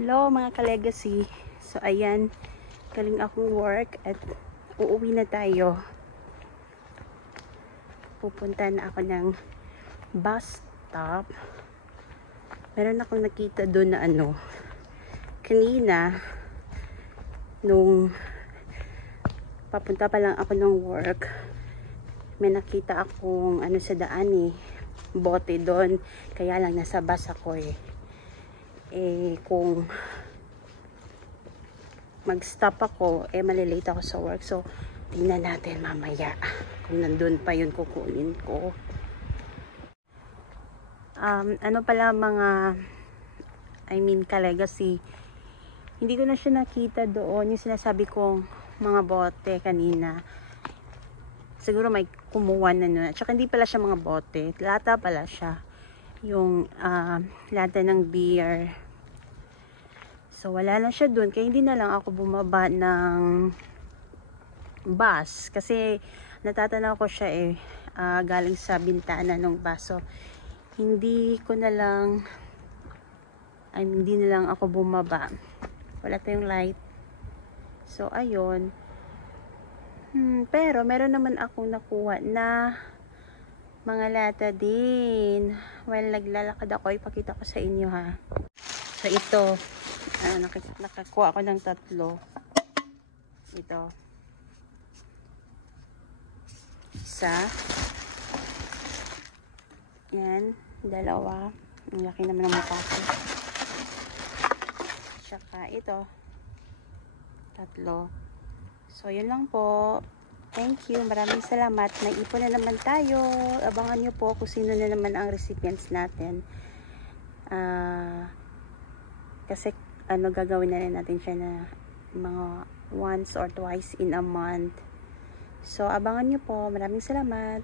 Hello mga ka-legacy. So ayan, galing akong work at uuwi na tayo. Pupunta na ako ng bus stop. Meron akong nakita doon na kanina nung papunta pa lang ako ng work, may nakita akong sa daan bote doon. Kaya lang nasa bus ako kung mag-stop ako, malilate ako sa work. So, tingnan natin mamaya kung nandun pa yun kukunin ko. Pala ka-legacy, hindi ko na siya nakita doon. Yung sinasabi kong mga bote kanina. Siguro may kumuha na nun. At saka hindi pala siya mga bote. Lata pala siya. Yung lata ng beer. So wala na siya dun, kaya hindi na lang ako bumaba ng bus kasi natatanaw ko siya galing sa bintana ng bus. So hindi na lang ako bumaba. Wala tayong light. So ayun. Pero meron naman akong nakuha na mga lata din. While naglalakad ako, ipakita ko sa inyo ha. So ito, nakakuha ako ng 3. Ito. Isa. Yan. 2. Ang laki naman ng mukha ko. Tsaka ito. 3. So yun lang po. Thank you. Maraming salamat. May ipon na naman tayo. Abangan nyo po kung sino na naman ang recipients natin. Kasi gagawin na rin natin siya na mga once or twice in a month. So abangan nyo po. Maraming salamat.